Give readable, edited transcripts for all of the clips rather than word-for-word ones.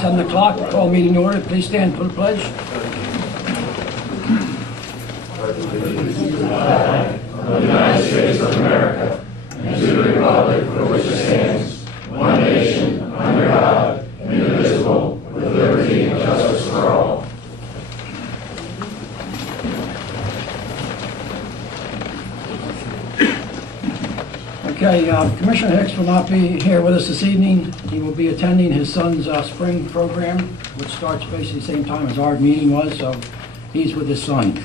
7 o'clock, call meeting to order. Please stand for the pledge. Of the United States of America, and to the republic for which it stands, one nation, under God, indivisible, with liberty and justice for all. Okay, Commissioner Hicks will not be here with us this evening. He will be attending his son's spring program, which starts basically the same time as our meeting was, so he's with his son.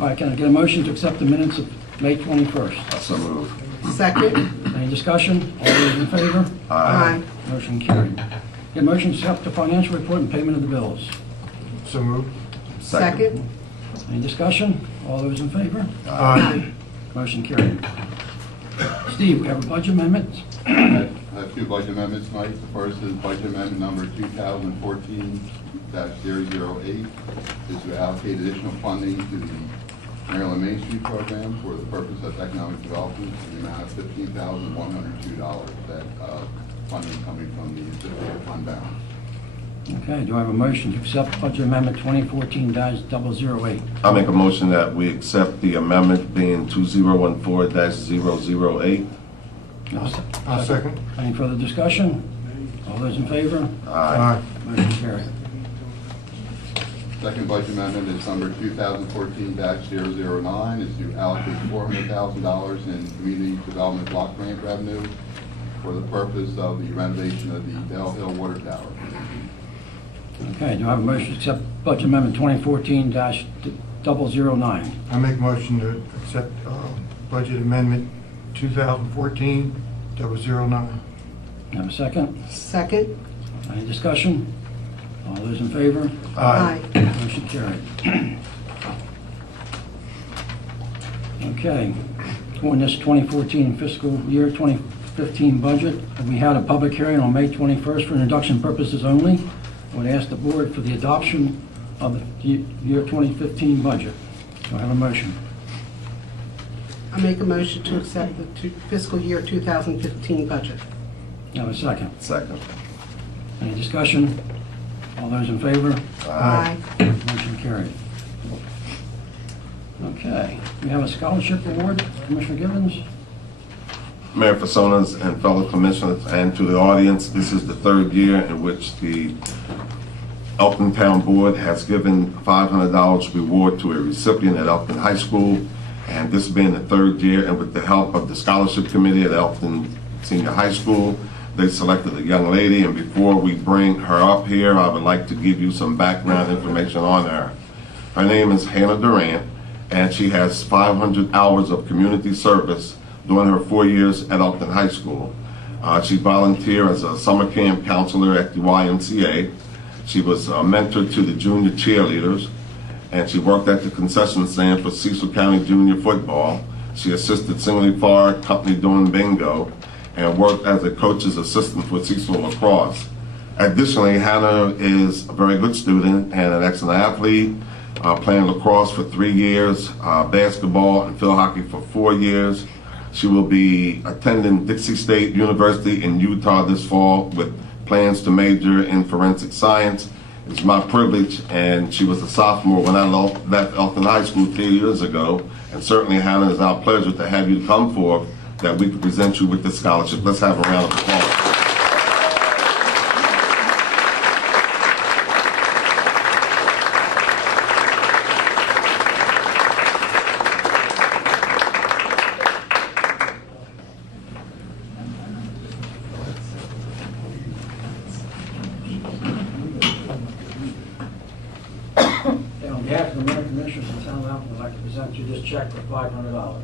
All right, can I get a motion to accept the minutes of May 21st? So move. Second. Any discussion? All those in favor? Aye. Motion carried. Get a motion to accept the financial report and payment of the bills. So move. Second. Any discussion? All those in favor? Aye. Motion carried. Steve, we have a budget amendment. I have two budget amendments tonight. The first is budget amendment number 2014-008 is to allocate additional funding to the Maryland Main Street program for the purpose of economic development in the amount of $15,102. That funding coming from the existing fund balance. Okay, do I have a motion to accept budget amendment 2014-008? I'll make a motion that we accept the amendment being 2014-008. I'll second. Any further discussion? All those in favor? Aye. Motion carried. Second budget amendment is number 2014-009 is to allocate $400,000 in community development block grant revenue for the purpose of the renovation of the Bell Hill Water Tower. Okay, do I have a motion to accept budget amendment 2014-009? I make a motion to accept budget amendment 2014-009. Have a second? Second. Any discussion? All those in favor? Aye. Motion carried. Okay, on this 2014 fiscal year 2015 budget, we had a public hearing on May 21st for introduction purposes only. I would ask the board for the adoption of the year 2015 budget. Do I have a motion? I make a motion to accept the fiscal year 2015 budget. Have a second? Second. Any discussion? All those in favor? Aye. Motion carried. Okay, we have a scholarship award, Commissioner Gibbons. Mayor Fasonas and fellow commissioners, and to the audience, this is the third year in which the Elkton Town Board has given $500 reward to a recipient at Elkton High School, and this being the third year, and with the help of the scholarship committee at Elkton Senior High School, they selected a young lady, and before we bring her up here, I would like to give you some background information on her. Her name is Hannah Durant, and she has 500 hours of community service during her 4 years at Elkton High School. She volunteered as a summer camp counselor at the YMCA. She was a mentor to the junior cheerleaders, and she worked at the concession stand for Cecil County Junior Football. She assisted Singley Fire Company doing bingo, and worked as a coach's assistant for Cecil Lacrosse. Additionally, Hannah is a very good student and an excellent athlete, playing lacrosse for 3 years, basketball and field hockey for 4 years. She will be attending Dixie State University in Utah this fall with plans to major in forensic science. It's my privilege, and she was a sophomore when I left Elkton High School 3 years ago, and certainly, Hannah, it's our pleasure to have you come forth that we can present you with this scholarship. Let's have a round of applause. On behalf of the Mayor and Commissioners of the Town of Elkton, I'd like to present you this check for $500.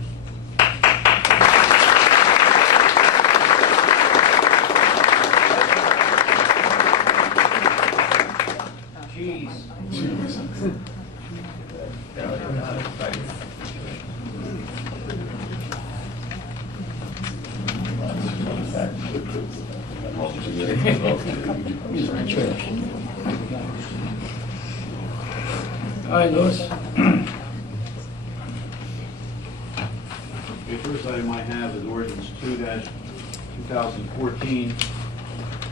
All right, Louis. The first item I have is ordinance 2-2014.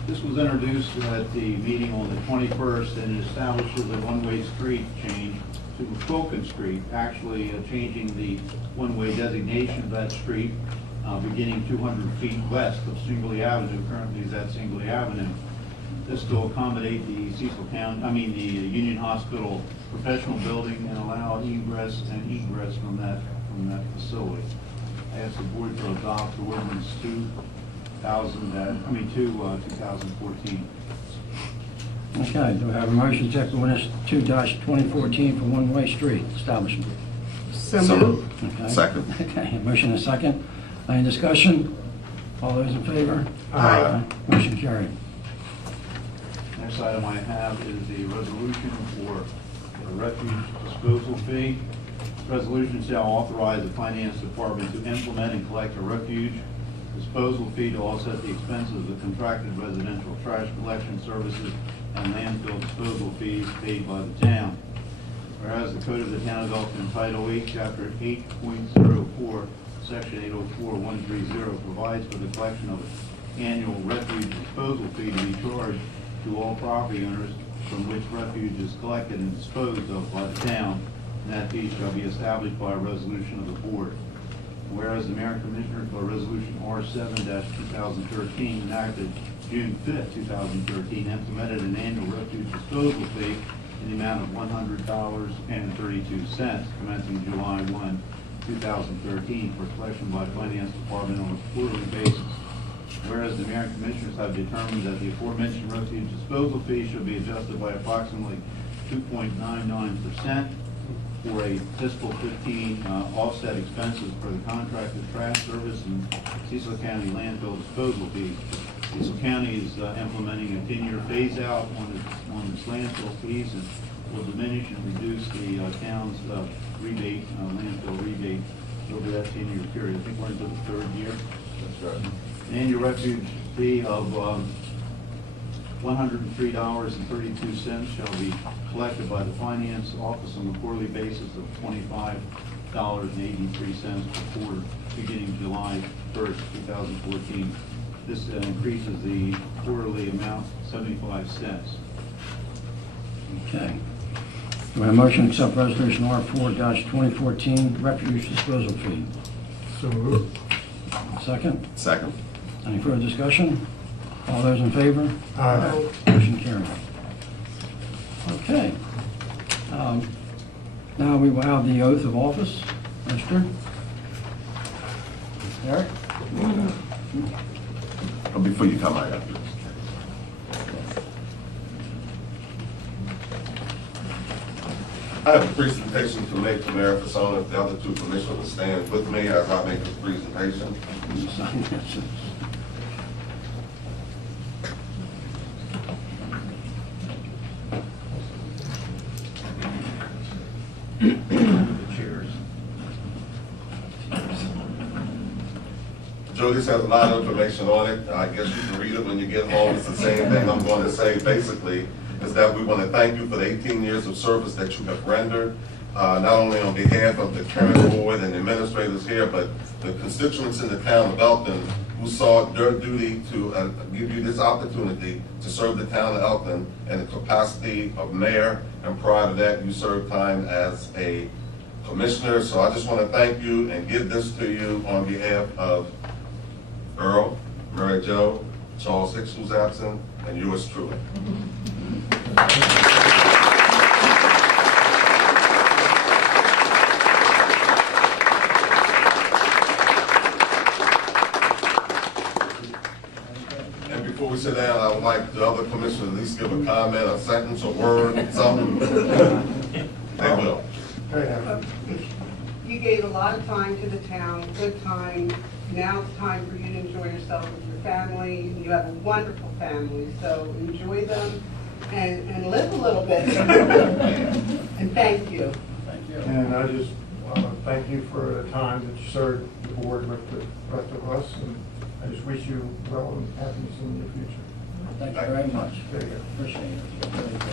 This was introduced at the meeting on the 21st, and it establishes a one-way street change to Wilkin Street, actually changing the one-way designation of that street, beginning 200 feet west of Singley Avenue. Currently is at Singley Avenue. This will accommodate the the Union Hospital professional building and allow egress and egress from that facility. I ask the board to adopt ordinance 2014. Okay, do we have a motion to accept ordinance 2-2014 for one-way street establishment? So So moved. moved. Okay. Second. Okay, motion and second. Any discussion? All those in favor? Aye. Motion carried. Next item I have is the resolution for the refuge disposal fee. Resolution shall authorize the finance department to implement and collect a refuge disposal fee to offset the expenses of contracted residential trash collection services and landfill disposal fees paid by the town. Whereas the Code of the Town of Elkton, Title 8, Chapter 8.04, Section 804130 provides for the collection of an annual refuge disposal fee to be charged to all property owners from which refuge is collected and disposed of by the town, and that fee shall be established by a resolution of the board. Whereas the Mayor and Commissioners by Resolution R7-2013 enacted June 5th, 2013, implemented an annual refuge disposal fee in the amount of $100.32 commencing July 1, 2013 for collection by Finance Department on a quarterly basis. Whereas the Mayor and Commissioners have determined that the aforementioned refuge disposal fee should be adjusted by approximately 2.99% for a fiscal 15 offset expenses for the contracted trash service and Cecil County landfill disposal fees. Cecil County is implementing a 10-year phase-out on its landfill fees and will diminish and reduce the town's rebate, landfill rebate over that 10-year period. I think we're into the third year. That's right. An annual refuge fee of $103.32 shall be collected by the Finance Office on a quarterly basis of $25.83 per quarter, beginning July 1st, 2014. This increases the quarterly amount 75 cents. Okay. Do we have a motion to accept resolution R4-2014 refuge disposal fee? So moved. Second? Second. Any further discussion? All those in favor? Aye. Motion carried. Okay. Now we will have the oath of office. Esther? Eric? Before you come, I got this. I have a presentation to make to Mayor Fasona. If the other two commissioners stand with me as I make this presentation. Joe, this has a lot of information on it. I guess you can read it when you get home. It's the same thing I'm going to say basically, is that we want to thank you for the 18 years of service that you have rendered, not only on behalf of the current board and administrators here, but the constituents in the town of Elkton who saw their duty to give you this opportunity to serve the town of Elkton in the capacity of mayor, and prior to that, you served time as a commissioner. So I just want to thank you and give this to you on behalf of Earl, Mary Jo, Charles Hicks, who's absent, and yours truly. And before we sit down, I would like the other commissioners at least give a comment, a sentence, a word, something. They will. You gave a lot of time to the town, good time. Now it's time for you to enjoy yourself with your family. You have a wonderful family, so enjoy them and live a little bit. And thank you. Thank you. And I just want to thank you for the time that you served the board with the rest of us, and I just wish you well and happiness in your future. Thank you very much. There you go. Appreciate it. Very good.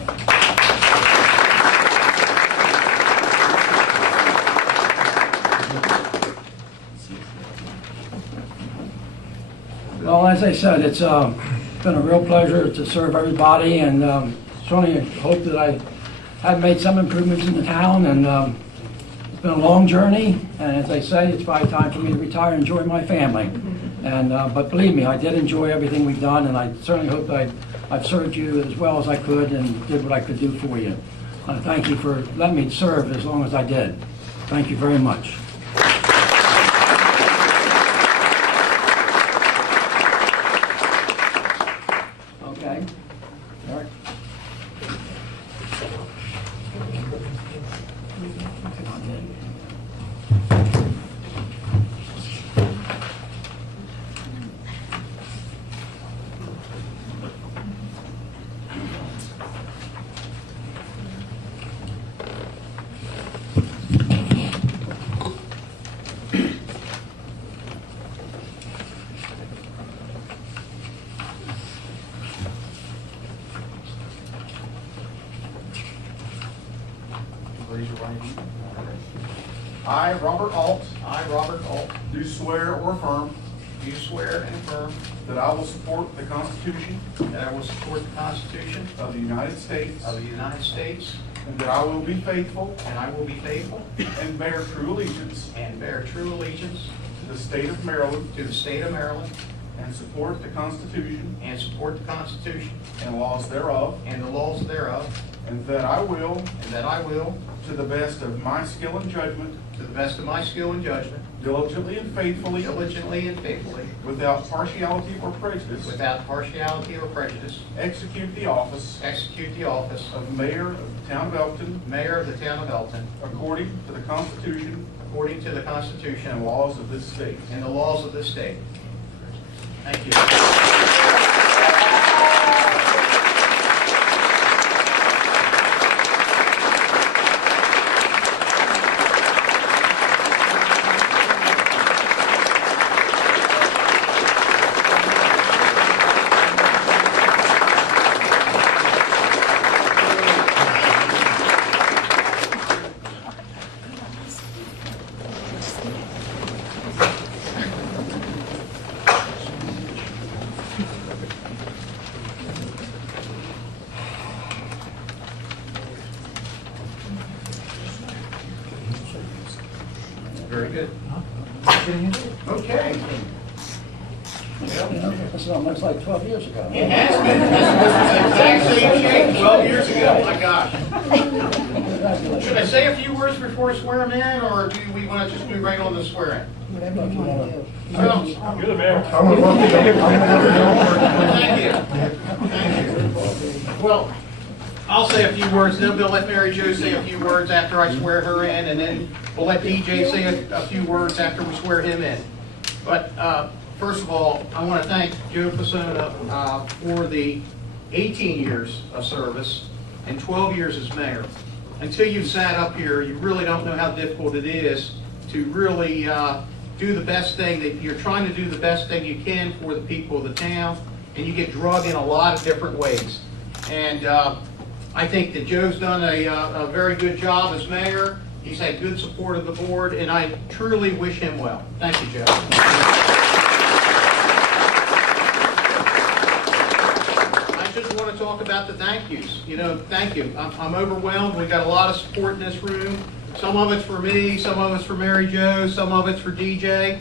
Well, as I said, it's been a real pleasure to serve everybody, and certainly hope that I have made some improvements in the town, and it's been a long journey, and as I say, it's probably time for me to retire and enjoy my family. And but believe me, I did enjoy everything we've done, and I certainly hope that I've served you as well as I could and did what I could do for you. Thank you for letting me serve as long as I did. Thank you very much. Okay. Eric? Raise your right hand. I, Robert Alt, do swear or affirm Do swear and affirm that I will support the Constitution that I will support the Constitution of the United States, of the United States, and that I will be faithful and I will be faithful and bear true allegiance and bear true allegiance to the state of Maryland, to the state of Maryland, and support the Constitution and support the Constitution and laws thereof, and the laws thereof, and that I will, and that I will, to the best of my skill and judgment, to the best of my skill and judgment, diligently and faithfully, diligently and faithfully, without partiality or prejudice, without partiality or prejudice, execute the office execute the office of Mayor of the Town of Elkton Mayor of the Town of Elkton according to the Constitution according to the Constitution and laws of this state. and the laws of this state. Thank you. Very good. Okay. You know, this looks like 12 years ago. It has been. This was the exact same shape 12 years ago. My gosh. Should I say a few words before I swear him in, or do we want to just move right on to swearing? Whatever you want to do. Well, You're the mayor. thank you. Thank you. Well, I'll say a few words, then we'll let Mary Jo say a few words after I swear her in, and then we'll let DJ say a few words after we swear him in. But first of all, I want to thank Joe Pasona for the 18 years of service and 12 years as mayor. Until you've sat up here, you really don't know how difficult it is to really do the best thing, that you're trying to do the best thing you can for the people of the town, and you get drug in a lot of different ways. And I think that Joe's done a very good job as mayor. He's had good support of the board, and I truly wish him well. Thank you, Joe. I just want to talk about the thank yous. You know, thank you. I'm overwhelmed. We've got a lot of support in this room. Some of it's for me, some of it's for Mary Jo, some of it's for DJ.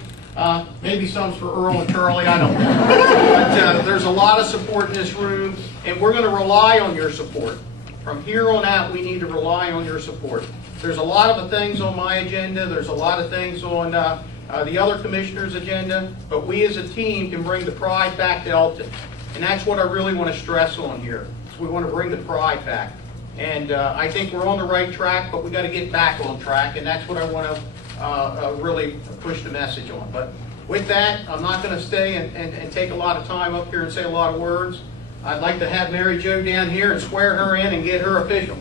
Maybe some's for Earl and Charlie, I don't know. But there's a lot of support in this room, and we're going to rely on your support. From here on out, we need to rely on your support. There's a lot of things on my agenda. There's a lot of things on the other commissioners' agenda, but we as a team can bring the pride back to Elkton. And that's what I really want to stress on here. So we want to bring the pride back. And I think we're on the right track, but we got to get back on track, and that's what I want to really push the message on. But with that, I'm not going to stay and take a lot of time up here and say a lot of words. I'd like to have Mary Jo down here and swear her in and get her official.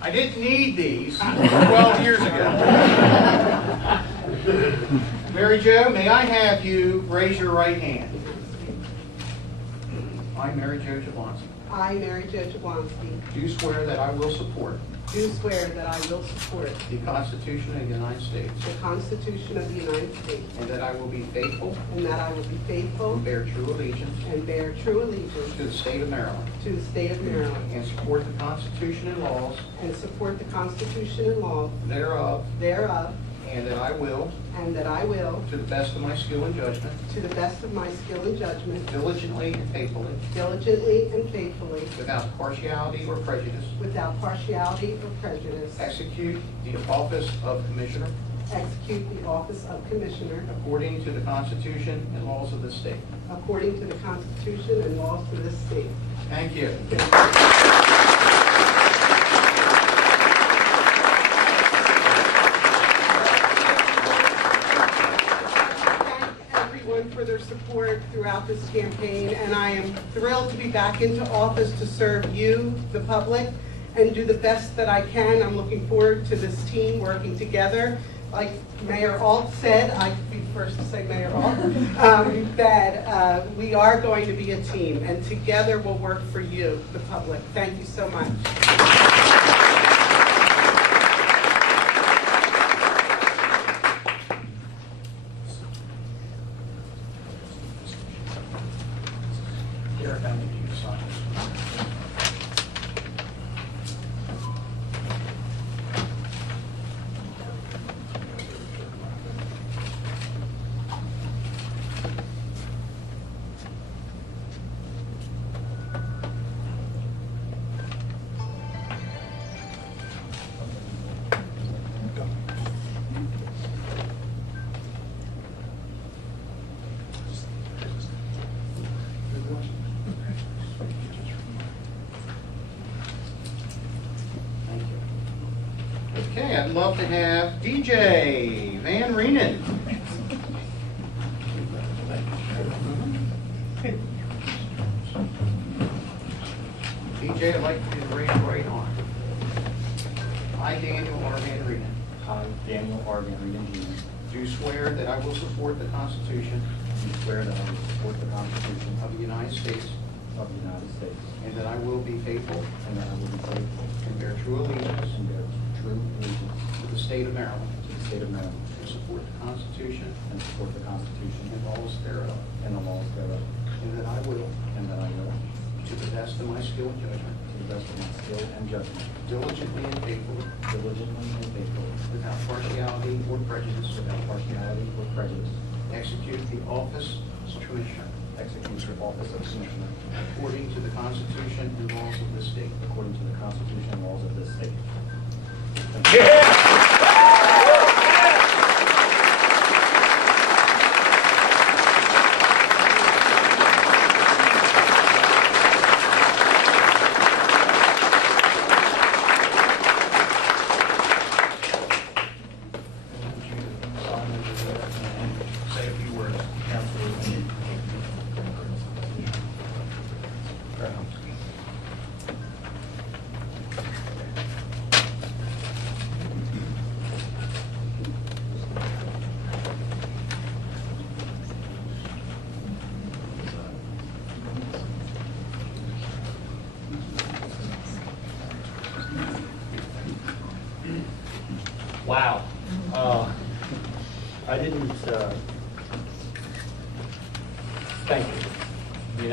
I didn't need these 12 years ago. Mary Jo, may I have you raise your right hand? I, Mary Jo Jablonski, I, Mary Jo Jablonski, do swear that I will support do swear that I will support the Constitution of the United States, the Constitution of the United States, and that I will be faithful and that I will be faithful and bear true allegiance and bear true allegiance to the state of Maryland, to the state of Maryland, and support the Constitution and laws and support the Constitution and laws thereof, thereof, and that I will, and that I will, to the best of my skill and judgment, to the best of my skill and judgment, diligently and faithfully, diligently and faithfully, without partiality or prejudice, without partiality or prejudice, execute the office of Commissioner execute the office of Commissioner according to the Constitution and laws of this state. according to the Constitution and laws of this state. Thank you. Thank everyone for their support throughout this campaign, and I am thrilled to be back into office to serve you, the public, and do the best that I can. I'm looking forward to this team working together. Like Mayor Alt said, I could be the first to say Mayor Alt, that we are going to be a team, and together we'll work for you, the public. Thank you so much. Derek, I need you to sign this. Thank you. Okay, I'd love to have DJ Van Reenen. DJ, I'd like you to raise your right arm. I, Daniel R. Van Reenen, I, Daniel R. Van Reenen, Jr., do swear that I will support the Constitution do swear that I will support the Constitution of the United States, of the United States, and that I will be faithful and that I will be faithful and bear true allegiance and bear true allegiance to the state of Maryland, to the state of Maryland, and support the Constitution and support the Constitution and laws thereof, and the laws thereof, and that I will, and that I will, to the best of my skill and judgment, to the best of my skill and judgment, diligently and faithfully, diligently and faithfully, without partiality or prejudice, without partiality or prejudice, execute the office of Commissioner execute the office of Commissioner according to the Constitution and laws of this state. according to the Constitution and laws of this state. Thank you. Say a few words, Councilor. Wow. I didn't, thank you. I mean,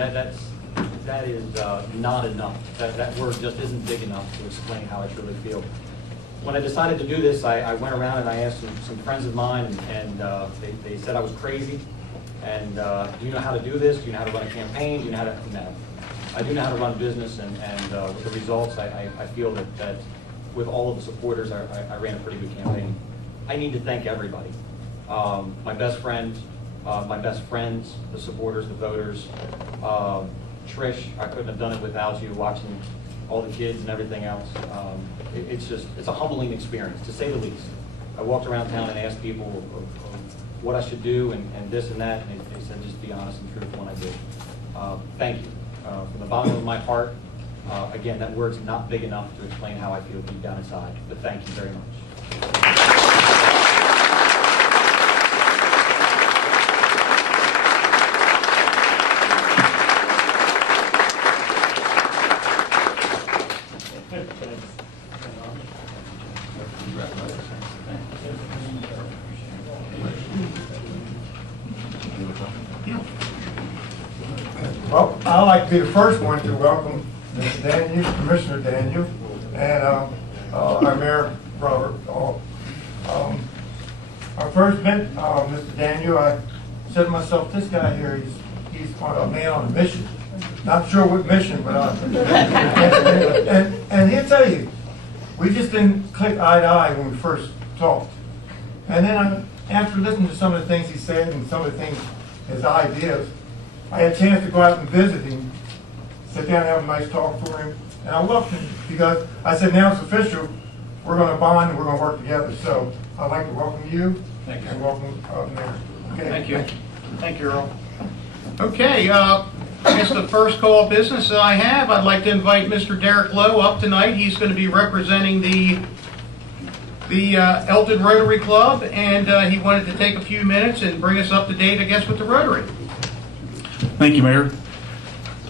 that is not enough. That word just isn't big enough to explain how I truly feel. When I decided to do this, I went around and I asked some friends of mine, and they said I was crazy. And do you know how to do this? Do you know how to run a campaign? Do you know how to, no. I do know how to run a business, and with the results, I feel that with all of the supporters, I ran a pretty good campaign. I need to thank everybody. My best friend, my best friends, the supporters, the voters. Trish, I couldn't have done it without you, watching all the kids and everything else. It's a humbling experience, to say the least. I walked around town and asked people of what I should do and this and that, and they said, just be honest and truthful, and I did. Thank you. From the bottom of my heart, again, that word's not big enough to explain how I feel deep down inside, but thank you very much. Well, I'd like to be the first one to welcome Mr. Daniel, Commissioner Daniel, and our Mayor Robert. I first met Mr. Daniel. I said to myself, this guy here, he's a man on a mission. Not sure what mission, but and he'll tell you, we just didn't click eye to eye when we first talked. And then after listening to some of the things he said and some of the things, his ideas, I had a chance to go out and visit him, sit down and have a nice talk for him. And I welcomed him because I said, now it's official, we're going to bond and we're going to work together. So I'd like to welcome you. Thank you. And welcome Mayor. Okay. Thank you. Thank you, Earl. Okay, I guess the first call of business that I have, I'd like to invite Mr. Derek Lowe up tonight. He's going to be representing the Elkton Rotary Club, and he wanted to take a few minutes and bring us up to date, I guess, with the Rotary. Thank you, Mayor.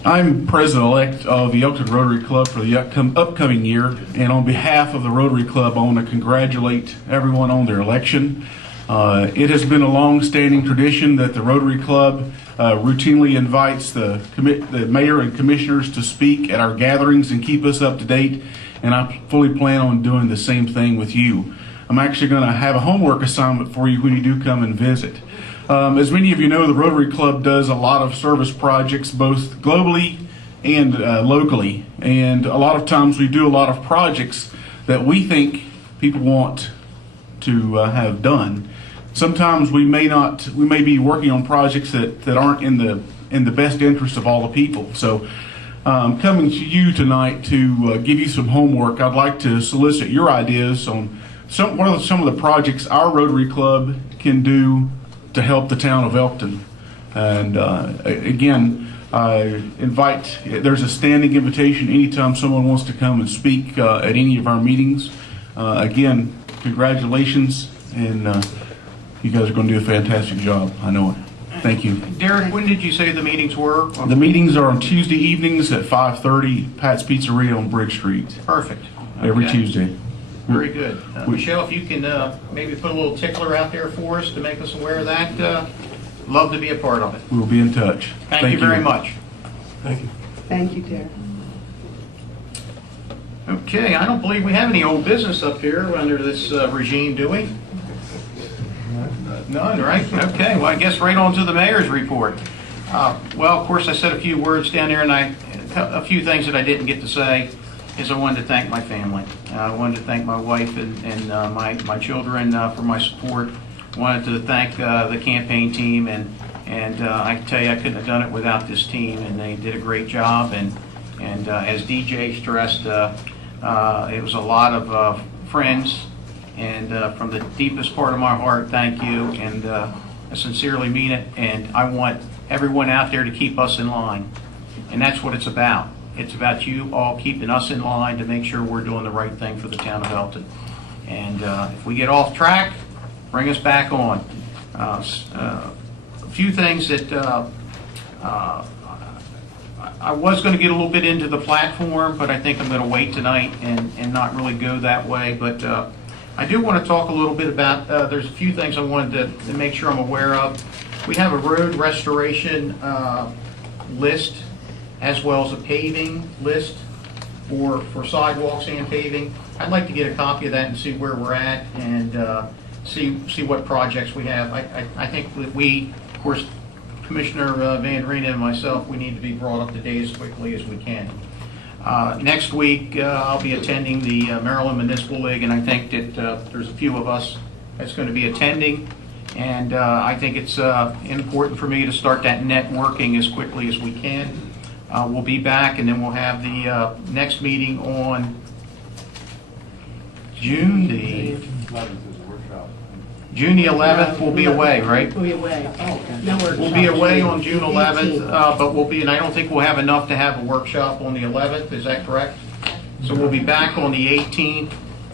I'm president-elect of the Elkton Rotary Club for the upcoming year, and on behalf of the Rotary Club, I want to congratulate everyone on their election. It has been a long-standing tradition that the Rotary Club routinely invites the mayor and commissioners to speak at our gatherings and keep us up to date, and I fully plan on doing the same thing with you. I'm actually going to have a homework assignment for you when you do come and visit. As many of you know, the Rotary Club does a lot of service projects both globally and locally, and a lot of times we do a lot of projects that we think people want to have done. Sometimes we may be working on projects that aren't in the best interest of all the people. So coming to you tonight to give you some homework, I'd like to solicit your ideas on some of the projects our Rotary Club can do to help the town of Elkton. And again, I invite, there's a standing invitation anytime someone wants to come and speak at any of our meetings. Again, congratulations, and you guys are going to do a fantastic job. I know it. Thank you. Derek, when did you say the meetings were? The meetings are on Tuesday evenings at 5:30, Pat's Pizzeria on Bridge Street. Perfect. Every Okay. Tuesday. Very good. Michelle, if you can maybe put a little tickler out there for us to make us aware of that, love to be a part of it. We'll be in touch. Thank you very much. Thank you. Thank you, Derek. Okay, I don't believe we have any old business up here under this regime, do we? None, right? Okay, well, I guess right on to the mayor's report. Well, of course, I said a few words down there, and a few things that I didn't get to say is I wanted to thank my family. I wanted to thank my wife and my children for my support. I wanted to thank the campaign team, and I can tell you I couldn't have done it without this team, and they did a great job. And as DJ stressed, it was a lot of friends, and from the deepest part of my heart, thank you, and I sincerely mean it, and I want everyone out there to keep us in line, and that's what it's about. It's about you all keeping us in line to make sure we're doing the right thing for the town of Elkton. And if we get off track, bring us back on. A few things that I was going to get a little bit into the platform, but I think I'm going to wait tonight and not really go that way. But I do want to talk a little bit about, there's a few things I wanted to make sure I'm aware of. We have a road restoration list, as well as a paving list for sidewalks and paving. I'd like to get a copy of that and see where we're at and see what projects we have. I think that we, of course, Commissioner Van Reen and myself, we need to be brought up to date as quickly as we can. Next week, I'll be attending the Maryland Municipal League, and I think that there's a few of us that's going to be attending. And I think it's important for me to start that networking as quickly as we can. We'll be back, and then we'll have the next meeting on June the 11th. We'll be away, right? We'll be away. No workshop. We'll be away on June 11th, but we'll be, and I don't think we'll have enough to have a workshop on the 11th. Is that correct? So we'll be back on the 18th,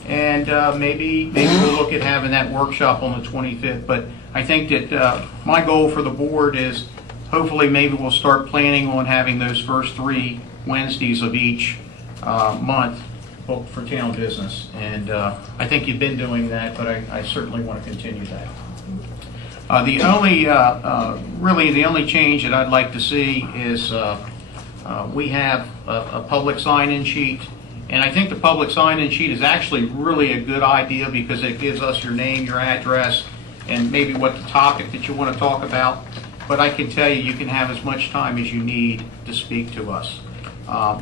and maybe we'll look at having that workshop on the 25th. But I think that my goal for the board is hopefully maybe we'll start planning on having those first 3 Wednesdays of each month for town business. And I think you've been doing that, but I certainly want to continue that. The only, really the only change that I'd like to see is we have a public sign-in sheet. And I think the public sign-in sheet is actually really a good idea because it gives us your name, your address, and maybe what the topic that you want to talk about. But I can tell you, you can have as much time as you need to speak to us.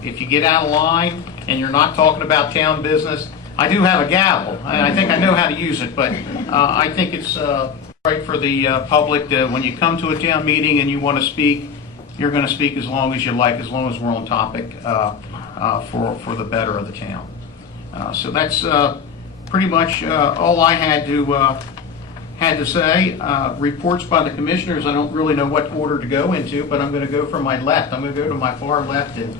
If you get out of line and you're not talking about town business, I do have a gavel, and I think I know how to use it, but I think it's right for the public that when you come to a town meeting and you want to speak, you're going to speak as long as you like, as long as we're on topic for the better of the town. So that's pretty much all I had to say. Reports by the commissioners, I don't really know what order to go into, but I'm going to go from my left. I'm going to go to my far left. And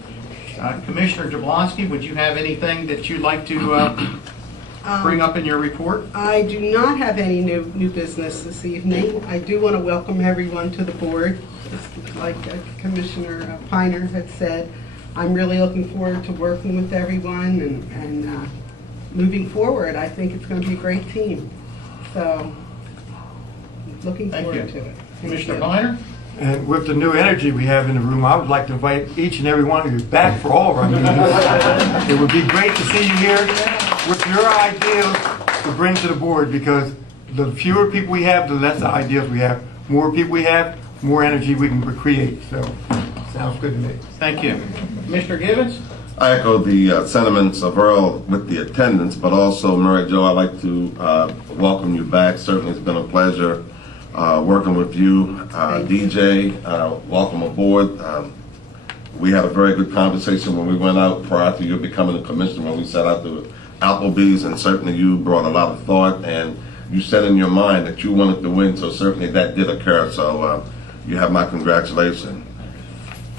Commissioner Jablonski, would you have anything that you'd like to bring up in your report? I do not have any new business this evening. I do want to welcome everyone to the board. Just like Commissioner Piner had said, I'm really looking forward to working with everyone and moving forward. I think it's going to be a great team. So, looking forward to it. Commissioner Piner? And with the new energy we have in the room, I would like to invite each and every one of you back for all of our meetings. It would be great to see you here with your ideas to bring to the board, because the fewer people we have, the less ideas we have. More people we have, more energy we can create. So, sounds good to me. Thank you. Commissioner Gibbons? I echo the sentiments of Earl with the attendance, but also, Mary Jo, I'd like to welcome you back. Certainly it's been a pleasure working with you. DJ, welcome aboard. We had a very good conversation when we went out prior to you becoming a commissioner, when we sat out to Applebee's, and certainly you brought a lot of thought, and you said in your mind that you wanted to win, so certainly that did occur. So you have my congratulations.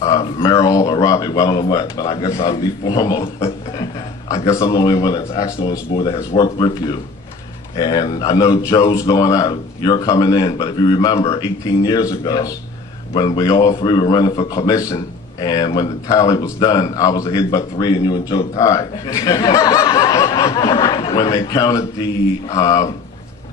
Merrill or Robbie, well, I don't know what, but I guess I'll be formal. I guess I'm the only one that's actually on this board that has worked with you. And I know Joe's going out, you're coming in, but if you remember 18 years ago, Yes. when we all three were running for commission, and when the tally was done, I was ahead by 3 and you and Joe tied. When they counted the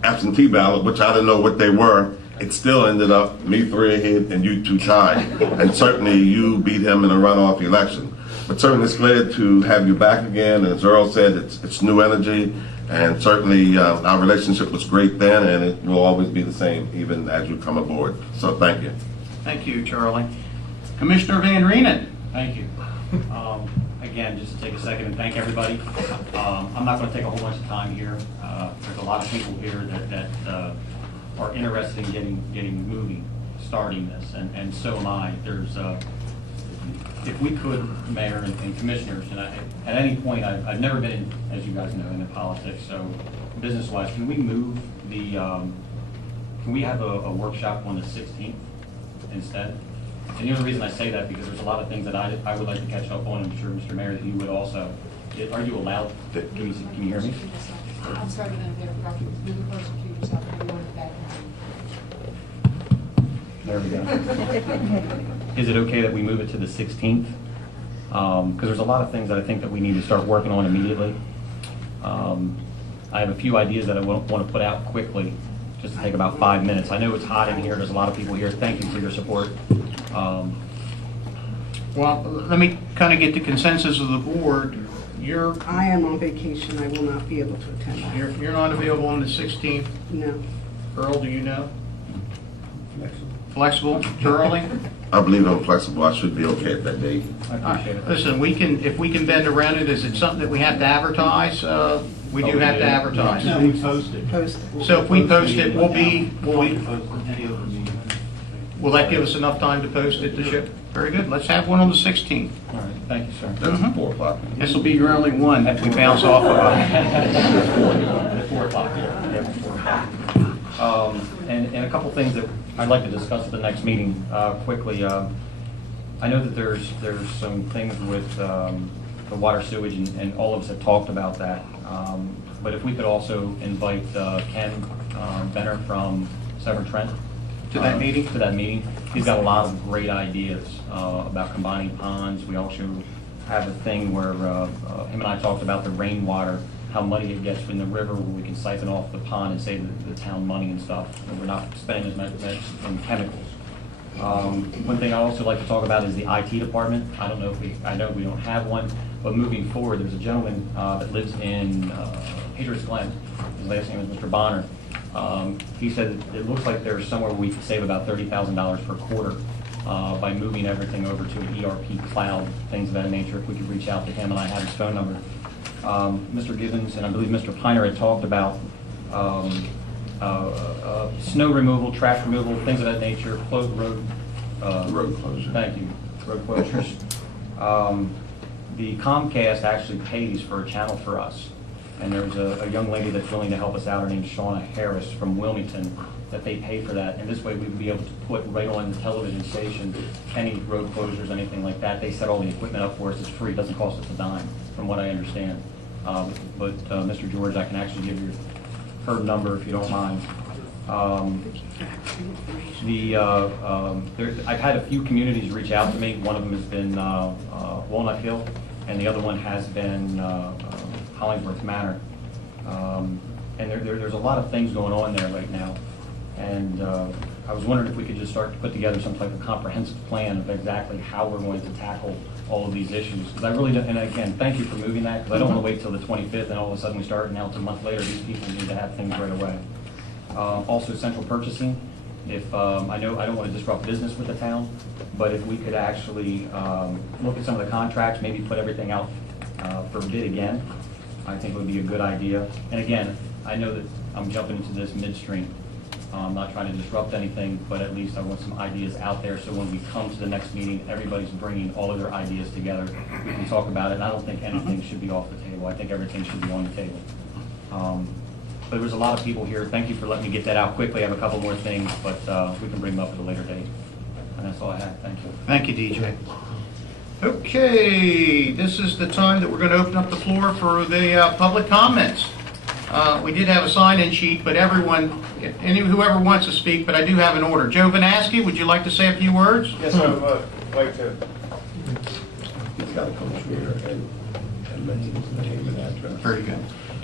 absentee ballot, which I didn't know what they were, it still ended up me 3 ahead and you 2 tied. And certainly you beat him in a runoff election. But certainly it's glad to have you back again. And as Earl said, it's new energy. And certainly our relationship was great then, and it will always be the same even as you come aboard. So thank you. Thank you, Charlie. Commissioner Van Reenen? Thank you. Again, just to take a second and thank everybody. I'm not going to take a whole bunch of time here. There's a lot of people here that are interested in getting moving, starting this, and so am I. There's, if we could, Mayor and Commissioners, and at any point, I've never been in, as you guys know, into politics, so business-wise, can we move the, can we have a workshop on the 16th instead? And the only reason I say that, because there's a lot of things that I would like to catch up on, and I'm sure, Mr. Mayor, that you would also. Are you allowed, can you hear me? I'm sorry, we're going to get a problem. Move closer to yourself. You want it back. There we go. Is it okay that we move it to the 16th? Because there's a lot of things that I think that we need to start working on immediately. I have a few ideas that I want to put out quickly, just to take about 5 minutes. I know it's hot in here. There's a lot of people here. Thank you for your support. Well, let me kind of get the consensus of the board. I am on vacation. I will not be able to attend that. You're not available on the 16th. No. Earl, do you know? Flexible. Charlie? I believe I'm flexible. I should be okay at that date. I appreciate it. Listen, if we can bend around it, is it something that we have to advertise? We do have to advertise. No, we post it. Post it. So if we post it, will that give us enough time to post it to ship? Very good. Let's have one on the 16th. All right, thank you, sir. That's 4 o'clock. This will be your only one that we bounce off of. At 4 o'clock. Yeah, 4 o'clock. And a couple things that I'd like to discuss at the next meeting quickly. I know that there's some things with the water sewage, and all of us have talked about that. But if we could also invite Ken Benner from Severn Trent To that meeting? To that meeting. He's got a lot of great ideas about combining ponds. We also have a thing where him and I talked about the rainwater, how muddy it gets in the river, where we can siphon off the pond and save the town money and stuff, and we're not spending as much on chemicals. One thing I also like to talk about is the IT department. I don't know if I know we don't have one, but moving forward, there's a gentleman that lives in Patriots Glen. His last name is Mr. Bonner. He said it looks like there's somewhere we could save about $30,000 per quarter by moving everything over to an ERP cloud, things of that nature. If we could reach out to him, and I have his phone number. Mr. Gibbons and I believe Mr. Piner had talked about snow removal, trash removal, things of that nature, closed road. Road closure. Thank you. Road closures. The Comcast actually pays for a channel for us. And there's a young lady that's willing to help us out. Her name's Shauna Harris from Wilmington, that they pay for that. And this way we would be able to put right on the television station any road closures, anything like that. They set all the equipment up for us. It's free. It doesn't cost us a dime, from what I understand. But Mr. George, I can actually give you her number if you don't mind. I've had a few communities reach out to me. One of them has been Walnut Hill, and the other one has been Hollingsworth Manor. And there's a lot of things going on there right now. And I was wondering if we could just start to put together some type of comprehensive plan of exactly how we're going to tackle all of these issues. Because I really don't, and again, thank you for moving that, because I don't want to wait till the 25th and all of a sudden we start, and now it's a month later. These people need to have things right away. Also, central purchasing. If I know I don't want to disrupt business with the town, but if we could actually look at some of the contracts, maybe put everything out for bid again, I think it would be a good idea. And again, I know that I'm jumping into this midstream. I'm not trying to disrupt anything, but at least I want some ideas out there, so when we come to the next meeting, everybody's bringing all of their ideas together. We can talk about it, and I don't think anything should be off the table. I think everything should be on the table. But there's a lot of people here. Thank you for letting me get that out quickly. I have a couple more things, but we can bring them up at a later date. And that's all I have. Thank you. Thank you, DJ. Okay, this is the time that we're going to open up the floor for the public comments. We did have a sign-in sheet, but whoever wants to speak, but I do have an order. Joe Vanaski, would you like to say a few words? Yes, I would like to. Very good.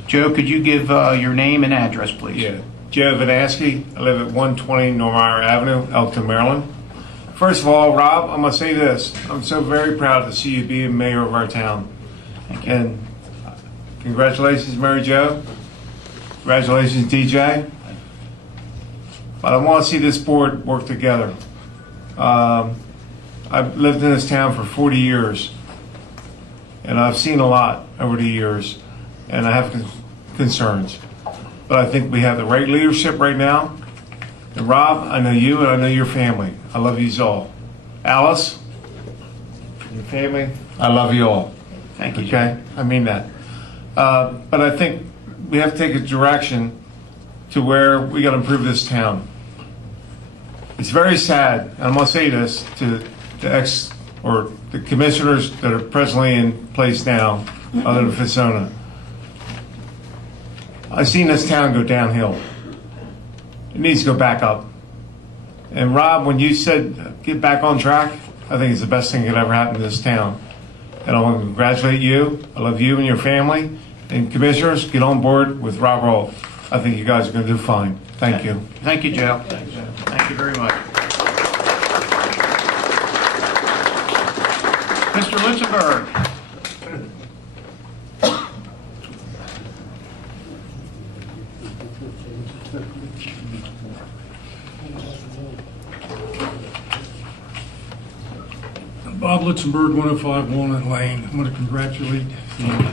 Joe, could you give your name and address, please? Yeah, Joe Vanaski. I live at 120 Normire Avenue, Elkton, Maryland. First of all, Rob, I'm going to say this. I'm so very proud to see you being mayor of our town. Thank you. And congratulations, Mary Jo. Congratulations, DJ. But I want to see this board work together. I've lived in this town for 40 years, and I've seen a lot over the years, and I have concerns. But I think we have the right leadership right now. And Rob, I know you and I know your family. I love you all. Alice, your family, I love you all. Thank you. Okay, I mean that. But I think we have to take a direction to where we got to improve this town. It's very sad, and I'm going to say this to the commissioners that are presently in place now, other than Fisona. I've seen this town go downhill. It needs to go back up. And Rob, when you said get back on track, I think it's the best thing that could ever happen to this town. And I want to congratulate you. I love you and your family. And commissioners, get on board with Rob Roll. I think you guys are going to do fine. Thank you. Thank you, Joe. Thank you very much. Mr. Litzenberg. Bob Litzenberg, 105 Walnut Lane. I want to congratulate the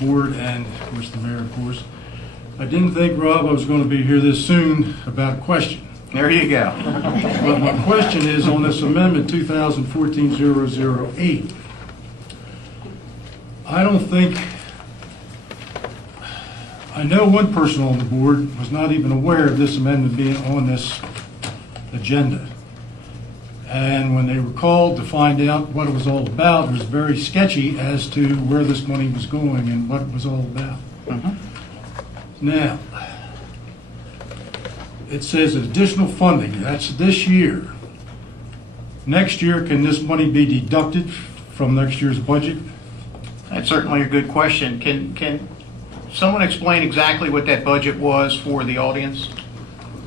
board and, of course, the mayor, of course. I didn't think, Rob, I was going to be here this soon about a question. There you go. But my question is on this amendment 2014-008. I know one person on the board was not even aware of this amendment being on this agenda. And when they were called to find out what it was all about, it was very sketchy as to where this money was going and what it was all about. Now, it says additional funding, that's this year. Next year, can this money be deducted from next year's budget? That's certainly a good question. Can someone explain exactly what that budget was for the audience?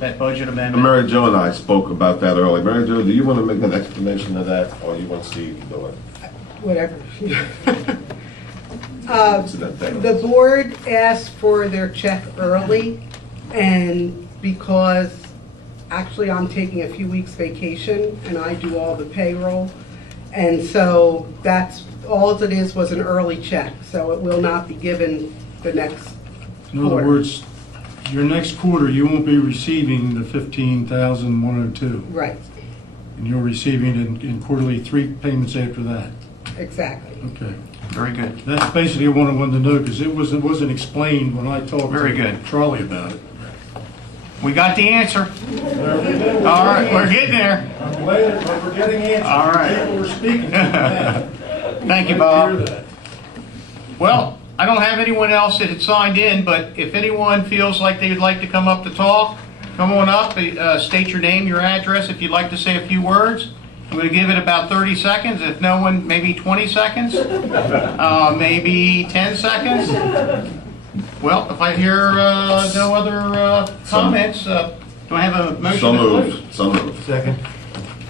That budget amendment? Mary Jo and I spoke about that earlier. Mary Jo, do you want to make an explanation of that, or you want Steve to do it? Whatever. Incident thing. The board asked for their check early, and because actually I'm taking a few weeks vacation and I do all the payroll, and so that's, all it is was an early check, so it will not be given the next In other quarter. words, your next quarter, you won't be receiving the 15,102, Right, and you're receiving it in quarterly 3 payments after that. exactly. Okay. Very good. That's basically what I wanted to know, because it wasn't explained when I talked Very to good. Charlie about it. We got the answer. There we go. All right, we're getting there. I'm glad that we're getting answers. All right. People were speaking. Thank you, Bob. Well, I don't have anyone else that had signed in, but if anyone feels like they would like to come up to talk, come on up, state your name, your address, if you'd like to say a few words. I'm going to give it about 30 seconds. If no one, maybe 20 seconds, maybe 10 seconds. Well, if I hear no other comments, do I have a motion? So to close? moved. So moved. Second.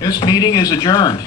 This meeting is adjourned.